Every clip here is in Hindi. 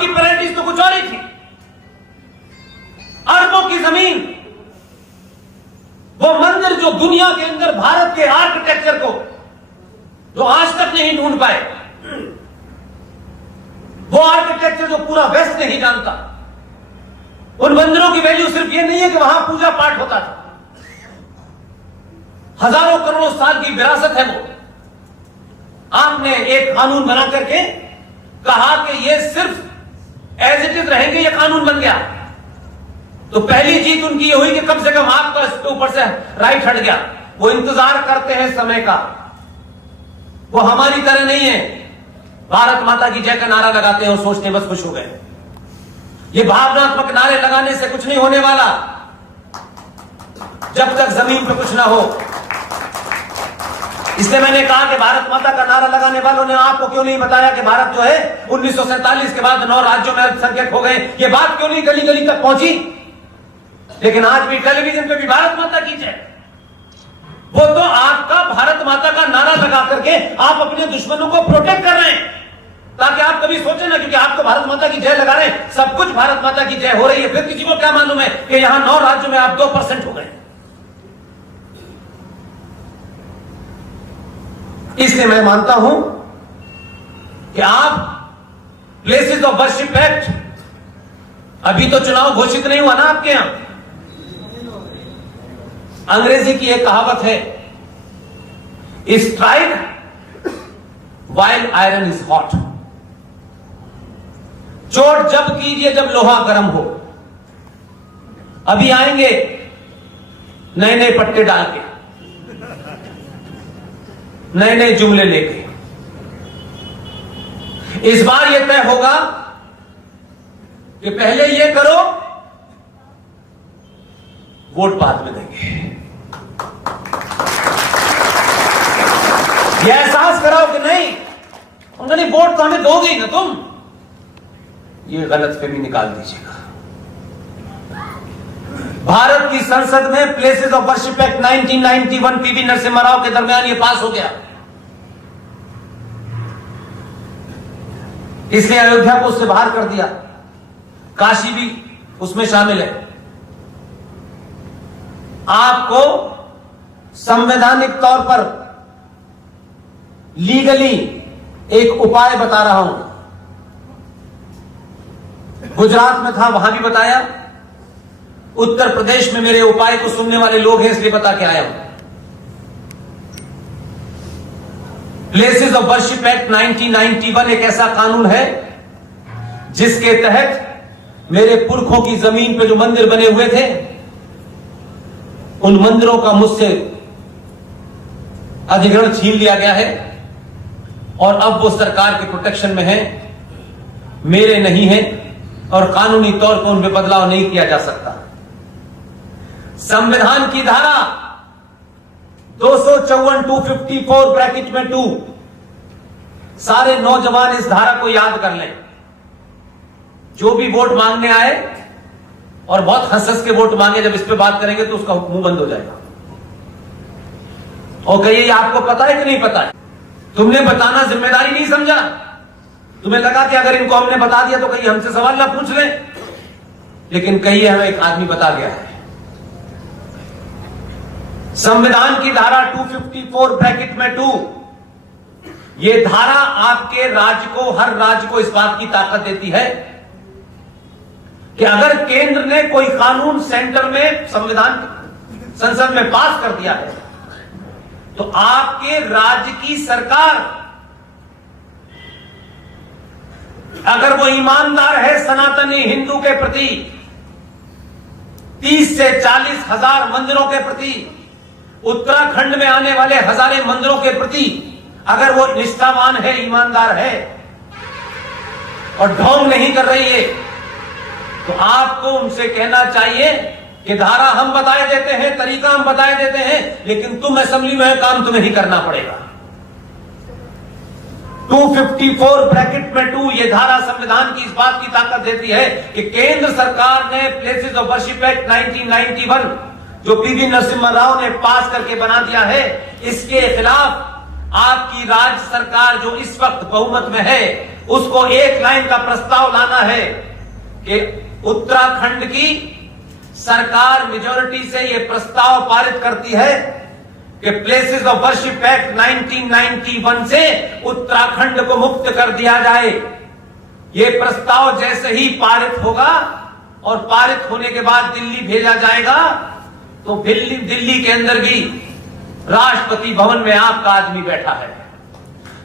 आपकी प्रायोरिटीज तो कुछ और ही थी। अरबों की जमीन, वो मंदिर जो दुनिया के अंदर भारत के आर्किटेक्चर को जो आज तक नहीं ढूंढ पाए, वो आर्किटेक्चर जो पूरा वेस्ट नहीं जानता, उन मंदिरों की वैल्यू सिर्फ ये नहीं है कि वहां पूजा पाठ होता था, हजारों करोड़ों साल की विरासत है वो। आपने एक कानून बना करके कहा कि ये सिर्फ एज इट इज रहेंगे, ये कानून बन गया। तो पहली जीत उनकी ये हुई कि कम से कम आपका इसके ऊपर से राइट हट गया। वो इंतजार करते हैं समय का, वो हमारी तरह नहीं है भारत माता की जय का नारा लगाते हैं और सोचते हैं बस खुश हो गए। ये भावनात्मक नारे लगाने से कुछ नहीं होने वाला जब तक जमीन पे कुछ ना हो। इसलिए मैंने कहा कि भारत माता का नारा लगाने वालों ने आपको क्यों नहीं बताया कि भारत जो है 1947 के बाद 9 राज्यों में अल्पसंख्यक हो गए। ये बात क्यों नहीं गली गली तक पहुंची? लेकिन आज भी टेलीविजन पे भी भारत माता की जय, वो तो आपका भारत माता का नारा लगा करके आप अपने दुश्मनों को प्रोटेक्ट कर रहे हैं, ताकि आप कभी सोचे ना, क्योंकि आप तो भारत माता की जय लगा रहे हैं, सब कुछ भारत माता की जय हो रही है। फिर किसी को क्या मालूम है कि यहां 9 राज्यों में आप 2% हो गए। इसलिए मैं मानता हूं कि आप प्लेसेस ऑफ वर्शिप एक्ट, अभी तो चुनाव घोषित नहीं हुआ ना आपके यहां। अंग्रेजी की एक कहावत है, strike while iron is hot. चोट जब कीजिए जब लोहा गर्म हो। अभी आएंगे नए नए पट्टे डाल के, नए नए जुमले लेके। इस बार यह तय होगा कि पहले ये करो, वोट बाद में देंगे। यह एहसास कराओ कि नहीं, उन्होंने वोट तो हमें दोगे ही ना तुम। ये गलतफहमी निकाल दीजिएगा। भारत की संसद में places of worship act 1991 PV Narasimha Rao के दरमियान यह पास हो गया। इसलिए अयोध्या को उससे बाहर कर दिया, काशी भी उसमें शामिल है। आपको संवैधानिक तौर पर लीगली एक उपाय बता रहा हूं। गुजरात में था, वहां भी बताया। उत्तर प्रदेश में मेरे उपाय को सुनने वाले लोग हैं, इसलिए बता के आया हूं। प्लेसेस ऑफ वर्शिप एक्ट 1991 एक ऐसा कानून है जिसके तहत मेरे पुरखों की जमीन पे जो मंदिर बने हुए थे, उन मंदिरों का मुझसे अधिग्रहण छीन लिया गया है और अब वो सरकार के प्रोटेक्शन में है, मेरे नहीं है, और कानूनी तौर पर उनमें बदलाव नहीं किया जा सकता। संविधान की धारा 254 254 ब्रैकेट में 2, सारे नौजवान इस धारा को याद कर लें। जो भी वोट मांगने आए और बहुत हंस के वोट मांगे, जब इस पे बात करेंगे तो उसका मुंह बंद हो जाएगा और कहिए आपको पता है कि नहीं पता है। तुमने बताना जिम्मेदारी नहीं समझा। तुम्हें लगा कि अगर इनको हमने बता दिया तो कहीं हमसे सवाल ना पूछ ले, लेकिन कहिए हमें एक आदमी बता गया है। संविधान की धारा 254 ब्रैकेट में 2, यह धारा आपके राज्य को, हर राज्य को इस बात की ताकत देती है कि अगर केंद्र ने कोई कानून सेंटर में संविधान संसद में पास कर दिया है तो आपके राज्य की सरकार, अगर वो ईमानदार है सनातनी हिंदू के प्रति, 30 से 40 हजार मंदिरों के प्रति, उत्तराखंड में आने वाले हजारों मंदिरों के प्रति अगर वो निष्ठावान है, ईमानदार है और ढोंग नहीं कर रही है, तो आपको उनसे कहना चाहिए कि धारा हम बताए देते हैं, तरीका हम बताए देते हैं, लेकिन तुम असेंबली में काम तुम्हें ही करना पड़ेगा। 254 ब्रैकेट में 2, यह धारा संविधान की इस बात की ताकत देती है कि केंद्र सरकार ने प्लेसेस ऑफ वर्शिप एक्ट 1991 जो पीवी नरसिम्हा राव ने पास करके बना दिया है, इसके खिलाफ आपकी राज्य सरकार जो इस वक्त बहुमत में है उसको एक लाइन का प्रस्ताव लाना है कि उत्तराखंड की सरकार मेजॉरिटी से यह प्रस्ताव पारित करती है कि प्लेसेस ऑफ वर्शिप एक्ट 1991 से उत्तराखंड को मुक्त कर दिया जाए। यह प्रस्ताव जैसे ही पारित होगा और पारित होने के बाद दिल्ली भेजा जाएगा तो दिल्ली के अंदर भी राष्ट्रपति भवन में आपका आदमी बैठा है।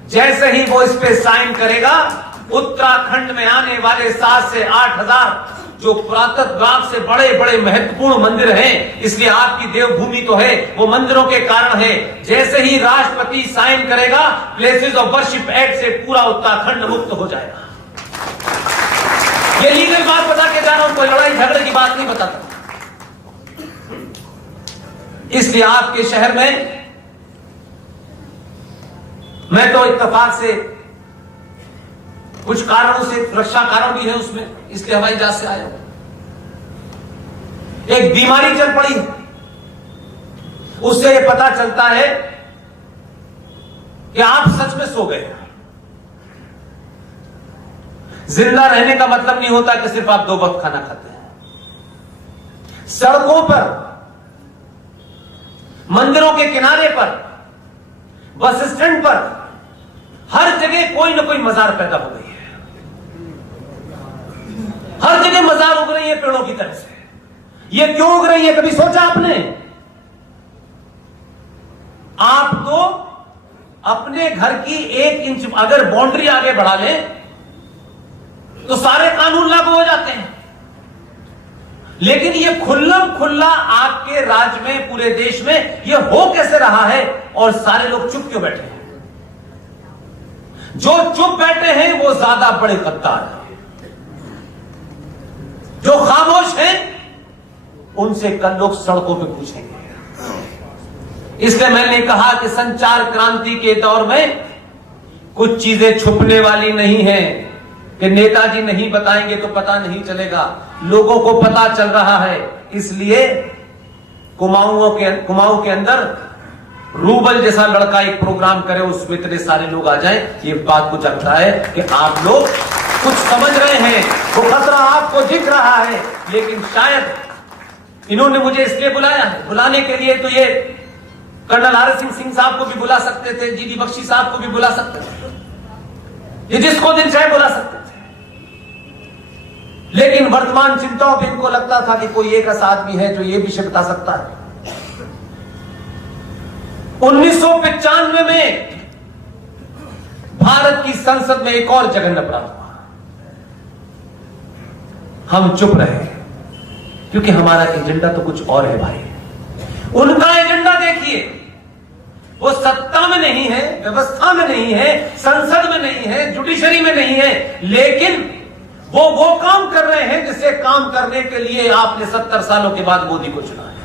जैसे ही वो इस पे साइन करेगा, उत्तराखंड में आने वाले 7 से 8 हजार जो पुरातत्ववाद से बड़े बड़े महत्वपूर्ण मंदिर हैं, इसलिए आपकी देवभूमि तो है, वो मंदिरों के कारण है। जैसे ही राष्ट्रपति साइन करेगा, प्लेसेस ऑफ वर्शिप एक्ट से पूरा उत्तराखंड मुक्त हो जाएगा। ये लीगल बात बता के जा रहा हूं, कोई लड़ाई झगड़े की बात नहीं बताता। इसलिए आपके शहर में मैं तो इत्तेफाक से कुछ कारणों से, सुरक्षा कारण भी है उसमें, इसलिए हवाई जहाज से आया। एक बीमारी चल पड़ी है, उससे यह पता चलता है कि आप सच में सो गए। जिंदा रहने का मतलब नहीं होता कि सिर्फ आप 2 वक्त खाना खाते हैं। सड़कों पर, मंदिरों के किनारे पर, बस स्टैंड पर, हर जगह कोई ना कोई मजार पैदा हो गई है। हर जगह मजार उग रही है पेड़ों की तरह से। ये क्यों उग रही है, कभी सोचा आपने? आप तो अपने घर की 1 इंच अगर बाउंड्री आगे बढ़ा लें तो सारे कानून लागू हो जाते हैं। लेकिन ये खुल्लम खुल्ला आपके राज्य में, पूरे देश में ये हो कैसे रहा है और सारे लोग चुप क्यों बैठे हैं? जो चुप बैठे हैं वो ज्यादा बड़े गद्दार हैं। जो खामोश हैं उनसे कल लोग सड़कों पे पूछेंगे। इसलिए मैंने कहा कि संचार क्रांति के दौर में कुछ चीजें छुपने वाली नहीं है कि नेताजी नहीं बताएंगे तो पता नहीं चलेगा। लोगों को पता चल रहा है। इसलिए कुमाऊं के अंदर रूबल जैसा लड़का एक प्रोग्राम करे, उसमें इतने सारे लोग आ जाएं। ये बात को जगता है कि आप लोग कुछ समझ रहे हैं, वो खतरा आपको दिख रहा है। लेकिन शायद इन्होंने मुझे इसलिए बुलाया है, बुलाने के लिए तो ये कर्नल हरि सिंह साहब को भी बुला सकते थे, जीडी बख्शी साहब को भी बुला सकते थे, ये जिसको दिन चाहे बुला सकते थे। लेकिन वर्तमान चिंताओं में इनको लगता था कि कोई एक ऐसा आदमी है जो ये विषय बता सकता है। 1995 में भारत की संसद में एक और जघन्य अपराध हुआ। हम चुप रहे क्योंकि हमारा एजेंडा तो कुछ और है भाई। उनका एजेंडा देखिए, वो सत्ता में नहीं है, व्यवस्था में नहीं है, संसद में नहीं है, जुडिशरी में नहीं है, लेकिन वो काम कर रहे हैं जिसे काम करने के लिए आपने 70 सालों के बाद मोदी को चुना है।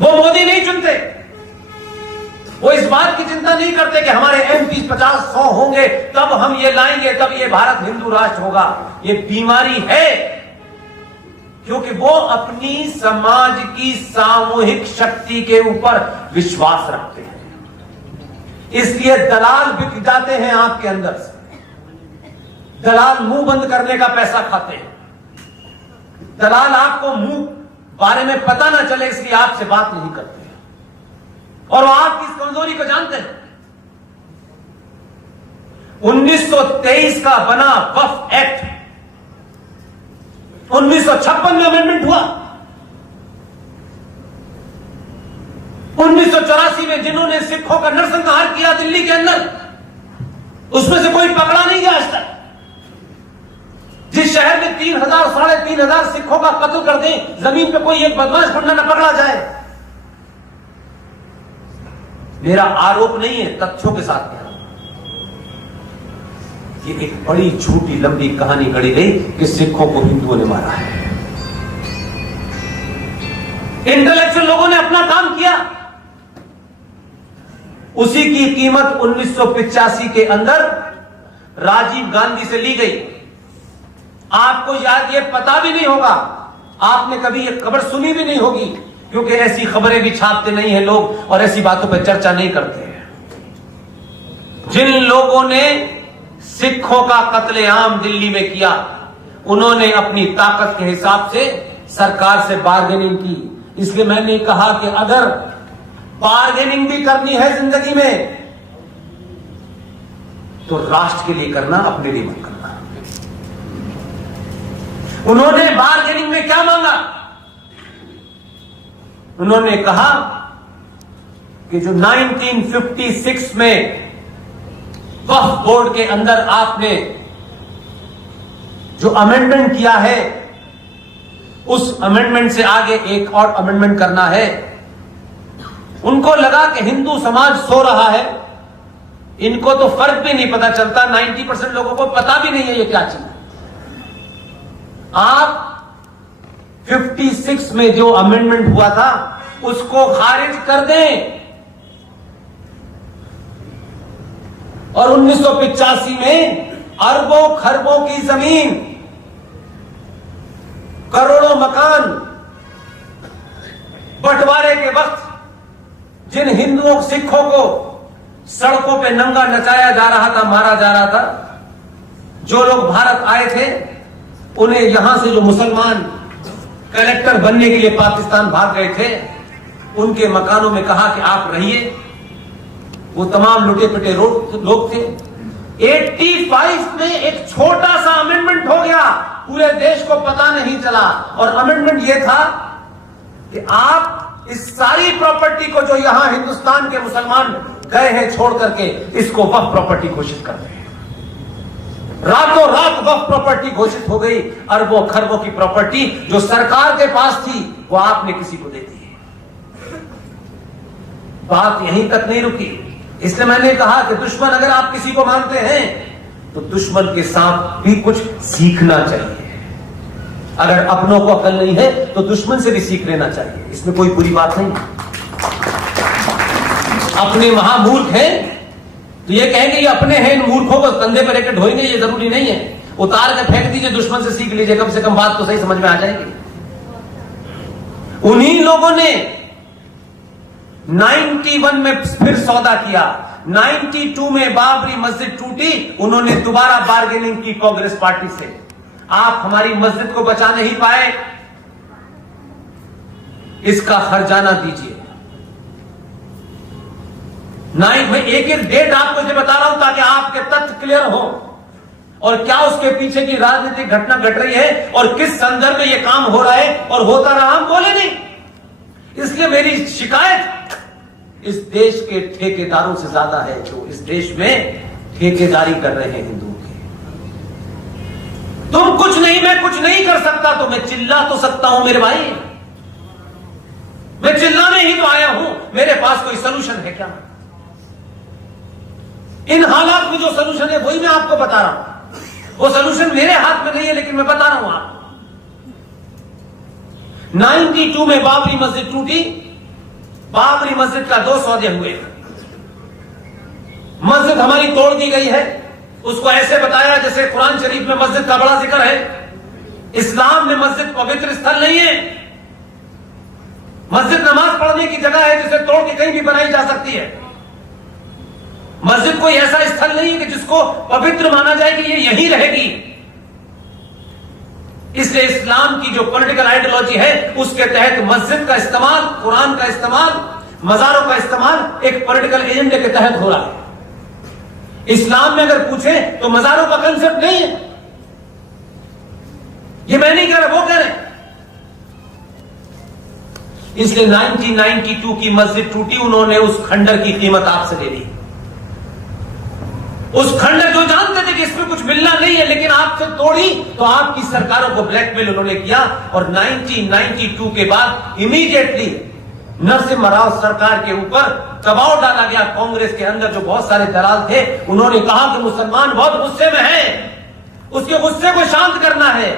वो मोदी नहीं चुनते, वो इस बात की चिंता नहीं करते कि हमारे एमपी 50-100 होंगे तब हम ये लाएंगे, तब ये भारत हिंदू राष्ट्र होगा। ये बीमारी है क्योंकि वो अपनी समाज की सामूहिक शक्ति के ऊपर विश्वास रखते हैं। इसलिए दलाल बिक जाते हैं आपके अंदर से। दलाल मुंह बंद करने का पैसा खाते हैं। दलाल आपको मुंह बारे में पता ना चले इसलिए आपसे बात नहीं करते हैं और वो आपकी इस कमजोरी को जानते हैं। 1923 का बना वक्फ एक्ट 1956 में अमेंडमेंट हुआ। 1984 में जिन्होंने सिखों का नरसंहार किया दिल्ली के अंदर, उसमें से कोई पकड़ा नहीं गया आज तक। जिस शहर में 3,000 साढ़े 3,000 सिखों का कत्ल कर दें, जमीन पे कोई एक बदमाश गुंडा न पकड़ा जाए। मेरा आरोप नहीं है, तथ्यों के साथ कह रहा हूं। ये एक बड़ी झूठी लंबी कहानी गढ़ी गई कि सिखों को हिंदुओं ने मारा है। इंटेलेक्चुअल लोगों ने अपना काम किया। उसी की कीमत 1985 के अंदर राजीव गांधी से ली गई। आपको याद, ये पता भी नहीं होगा, आपने कभी ये खबर सुनी भी नहीं होगी क्योंकि ऐसी खबरें भी छापते नहीं हैं लोग और ऐसी बातों पर चर्चा नहीं करते हैं। जिन लोगों ने सिखों का कत्लेआम दिल्ली में किया, उन्होंने अपनी ताकत के हिसाब से सरकार से बार्गेनिंग की। इसलिए मैंने कहा कि अगर बार्गेनिंग भी करनी है जिंदगी में तो राष्ट्र के लिए करना, अपने लिए मत करना। उन्होंने बार्गेनिंग में क्या मांगा? उन्होंने कहा कि जो 1956 में वक्फ बोर्ड के अंदर आपने जो अमेंडमेंट किया है, उस अमेंडमेंट से आगे एक और अमेंडमेंट करना है। उनको लगा कि हिंदू समाज सो रहा है, इनको तो फर्क भी नहीं पता चलता, 90% लोगों को पता भी नहीं है ये क्या चीज है। आप 56 में जो अमेंडमेंट हुआ था उसको खारिज कर दें और 1985 में अरबों खरबों की जमीन, करोड़ों मकान बंटवारे के वक्त जिन हिंदुओं सिखों को सड़कों पे नंगा नचाया जा रहा था, मारा जा रहा था, जो लोग भारत आए थे उन्हें यहां से जो मुसलमान कलेक्टर बनने के लिए पाकिस्तान भाग गए थे, उनके मकानों में कहा कि आप रहिए। वो तमाम लुटे पिटे लोग थे। 85 में एक छोटा सा अमेंडमेंट हो गया, पूरे देश को पता नहीं चला, और अमेंडमेंट यह था कि आप इस सारी प्रॉपर्टी को जो यहां हिंदुस्तान के मुसलमान गए हैं छोड़ करके, इसको वक्फ प्रॉपर्टी घोषित कर दें। रातों रात वक्फ प्रॉपर्टी घोषित हो गई। अरबों खरबों की प्रॉपर्टी जो सरकार के पास थी वो आपने किसी को दे दी। बात यहीं तक नहीं रुकी। इसलिए मैंने कहा कि दुश्मन अगर आप किसी को मानते हैं तो दुश्मन के साथ भी कुछ सीखना चाहिए। अगर अपनों को अकल नहीं है तो दुश्मन से भी सीख लेना चाहिए, इसमें कोई बुरी बात नहीं। अपने महामूर्ख हैं तो ये कहेंगे ये अपने हैं, इन मूर्खों को कंधे पर लेकर ढोएंगे, ये जरूरी नहीं है। उतार के फेंक दीजिए, दुश्मन से सीख लीजिए, कम से कम बात तो सही समझ में आ जाएगी। उन्हीं लोगों ने 91 में फिर सौदा किया, 92 में बाबरी मस्जिद टूटी, उन्होंने दोबारा बार्गेनिंग की कांग्रेस पार्टी से। आप हमारी मस्जिद को बचा नहीं पाए, इसका हर्जाना दीजिए। मैं एक एक डेट आपको जो बता रहा हूं ताकि आपके तथ्य क्लियर हो और क्या उसके पीछे की राजनीतिक घटना घट रही है और किस संदर्भ में यह काम हो रहा है और होता रहा, हम बोले नहीं। इसलिए मेरी शिकायत इस देश के ठेकेदारों से ज्यादा है जो इस देश में ठेकेदारी कर रहे हैं हिंदुओं की। तुम कुछ नहीं, मैं कुछ नहीं कर सकता तो मैं चिल्ला तो सकता हूं मेरे भाई, मैं चिल्लाने ही तो आया हूं। मेरे पास कोई सोल्यूशन है क्या? इन हालात में जो सोल्यूशन है वही मैं आपको बता रहा हूं। वो सोल्यूशन मेरे हाथ में नहीं है लेकिन मैं बता रहा हूं आपको। 92 में बाबरी मस्जिद टूटी, बाबरी मस्जिद का 2 सौदे हुए। मस्जिद हमारी तोड़ दी गई है, उसको ऐसे बताया जैसे कुरान शरीफ में मस्जिद का बड़ा जिक्र है। इस्लाम में मस्जिद पवित्र स्थल नहीं है। मस्जिद नमाज पढ़ने की जगह है जिसे तोड़ के कहीं भी बनाई जा सकती है। मस्जिद कोई ऐसा स्थल नहीं है कि जिसको पवित्र माना जाए कि ये यहीं रहेगी। इसलिए इस्लाम की जो पॉलिटिकल आइडियोलॉजी है उसके तहत मस्जिद का इस्तेमाल, कुरान का इस्तेमाल, मजारों का इस्तेमाल एक पॉलिटिकल एजेंडे के तहत हो रहा है। इस्लाम में अगर पूछे तो मजारों का कंसेप्ट नहीं है। ये मैं नहीं कह रहा, वो कह रहे। इसलिए 1992 की मस्जिद टूटी, उन्होंने उस खंडर की कीमत आपसे ले ली। उस खंडर जो जानते थे कि इसमें कुछ मिलना नहीं है लेकिन आपसे तोड़ी, तो आपकी सरकारों को ब्लैकमेल उन्होंने किया। और 1992 के बाद इमीडिएटली नरसिम्हा राव सरकार के ऊपर दबाव डाला गया। कांग्रेस के अंदर जो बहुत सारे दलाल थे उन्होंने कहा कि मुसलमान बहुत गुस्से में है, उसके गुस्से को शांत करना है।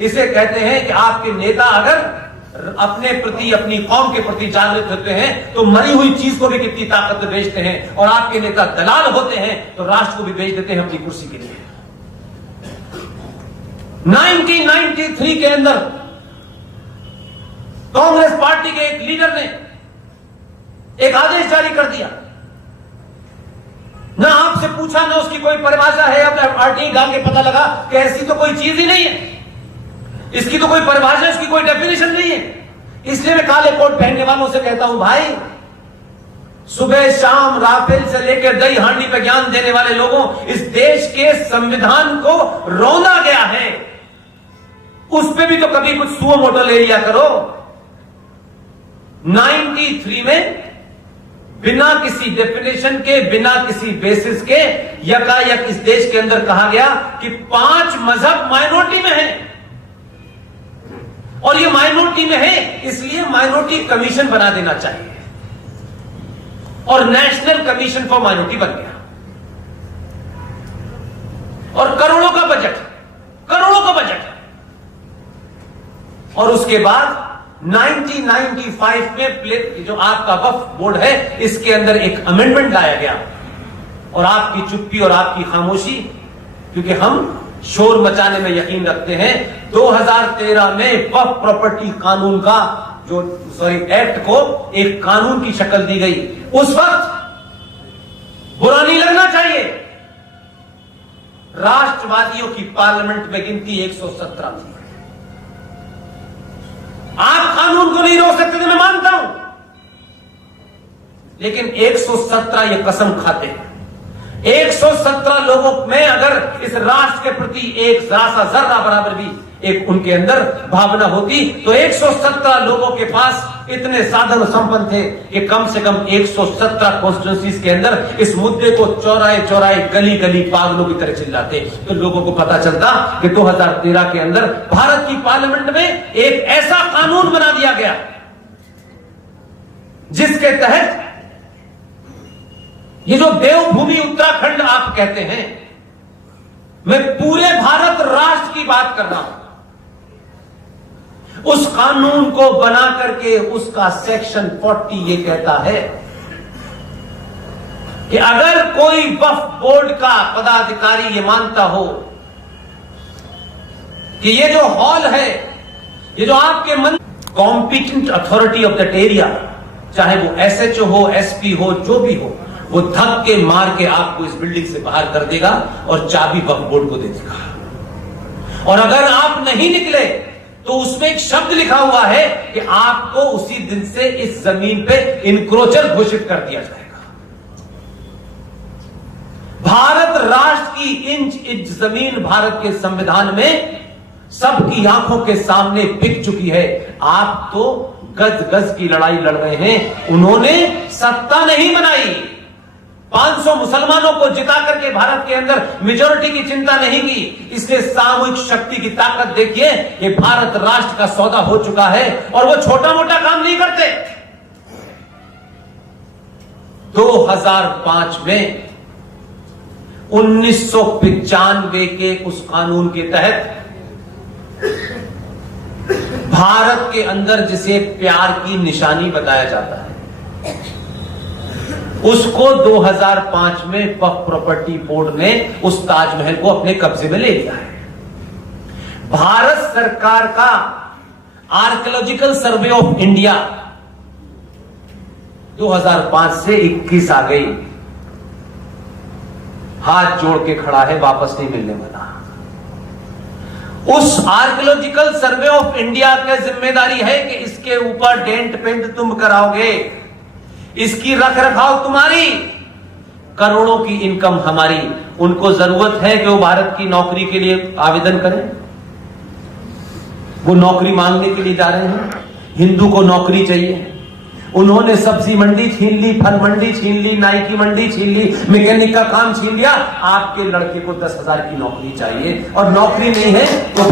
इसे कहते हैं कि आपके नेता अगर अपने प्रति, अपनी कौम के प्रति जागृत होते हैं तो मरी हुई चीज को भी कितनी ताकत में बेचते हैं, और आपके नेता दलाल होते हैं तो राष्ट्र को भी बेच देते हैं अपनी कुर्सी के लिए। 1993 के अंदर कांग्रेस पार्टी के एक लीडर ने एक आदेश जारी कर दिया ना आपसे पूछा, ना उसकी कोई परिभाषा है, अब आरटीआई डाल के पता लगा कि ऐसी तो कोई चीज ही नहीं है, इसकी तो कोई परिभाषा, इसकी कोई डेफिनेशन नहीं है। इसलिए मैं काले कोट पहनने वालों से कहता हूं, भाई सुबह शाम राफेल से लेकर दही हांडी पे ज्ञान देने वाले लोगों, इस देश के संविधान को रौंदा गया है, उस पे भी तो कभी कुछ सुओ मोटो ले लिया करो। 93 में बिना किसी डेफिनेशन के, बिना किसी बेसिस के यकायक इस देश के अंदर कहा गया कि 5 मजहब माइनॉरिटी में है, और ये माइनॉरिटी में है इसलिए माइनॉरिटी कमीशन बना देना चाहिए, और नेशनल कमीशन फॉर माइनॉरिटी बन गया, और करोड़ों का बजट, करोड़ों का बजट। और उसके बाद 1995 में जो आपका वक्फ बोर्ड है, इसके अंदर एक अमेंडमेंट लाया गया, और आपकी चुप्पी और आपकी खामोशी, क्योंकि हम शोर मचाने में यकीन रखते हैं। 2013 में वक्फ प्रॉपर्टी कानून का एक्ट को एक कानून की शक्ल दी गई। उस वक्त बुरा नहीं लगना चाहिए, राष्ट्रवादियों की पार्लियामेंट में गिनती 117 थी। आप कानून को नहीं रोक सकते थे, मैं मानता हूं, लेकिन 117 ये कसम खाते हैं, 117 लोगों में अगर इस राष्ट्र के प्रति एक जरा बराबर भी एक उनके अंदर भावना होती, तो 117 लोगों के पास इतने साधन संपन्न थे कि कम से कम 117 कॉन्स्टिट्यूंसीज के अंदर इस मुद्दे को चौराहे चौराहे, गली गली पागलों की तरह चिल्लाते, तो लोगों को पता चलता कि 2013 के अंदर भारत की पार्लियामेंट में एक ऐसा कानून बना दिया गया जिसके तहत ये जो देवभूमि उत्तराखंड आप कहते हैं, मैं पूरे भारत राष्ट्र की बात कर रहा हूं, उस कानून को बना करके उसका सेक्शन 40 ये कहता है कि अगर कोई वक्फ बोर्ड का पदाधिकारी ये मानता हो कि ये जो हॉल है, ये जो आपके मन competent authority of that area, चाहे वो एसएचओ हो, एसपी हो, जो भी हो, वो धक्के मार के आपको इस बिल्डिंग से बाहर कर देगा और चाबी वक्फ बोर्ड को दे देगा। और अगर आप नहीं निकले तो उसमें एक शब्द लिखा हुआ है कि आपको उसी दिन से इस जमीन पे इनक्रोचर घोषित कर दिया जाएगा। भारत राष्ट्र की इंच जमीन भारत के संविधान में सबकी आंखों के सामने बिक चुकी है। आप तो गज गज की लड़ाई लड़ रहे हैं, उन्होंने सत्ता नहीं बनाई, 500 मुसलमानों को जिता करके भारत के अंदर मेजॉरिटी की चिंता नहीं की, इसलिए सामूहिक शक्ति की ताकत देखिए, ये भारत राष्ट्र का सौदा हो चुका है, और वो छोटा मोटा काम नहीं करते। 2005 में 1995 के उस कानून के तहत भारत के अंदर जिसे प्यार की निशानी बताया जाता है, उसको 2005 में वक्फ प्रॉपर्टी बोर्ड ने उस ताजमहल को अपने कब्जे में ले लिया है। भारत सरकार का आर्कियोलॉजिकल सर्वे ऑफ इंडिया 2005 से 21 आ गई, हाथ जोड़ के खड़ा है, वापस नहीं मिलने वाला। उस आर्कियोलॉजिकल सर्वे ऑफ इंडिया की जिम्मेदारी है कि इसके ऊपर डेंट पेंट तुम कराओगे, इसकी रख रखाव तुम्हारी, करोड़ों की इनकम हमारी। उनको जरूरत है कि वो भारत की नौकरी के लिए आवेदन करें, वो नौकरी मांगने के लिए जा रहे हैं, हिंदू को नौकरी चाहिए। उन्होंने सब्जी मंडी छीन ली, फल मंडी छीन ली, नाई की मंडी छीन ली, मैकेनिक का काम छीन लिया। आपके लड़के को 10,000 की नौकरी चाहिए, और नौकरी नहीं है तो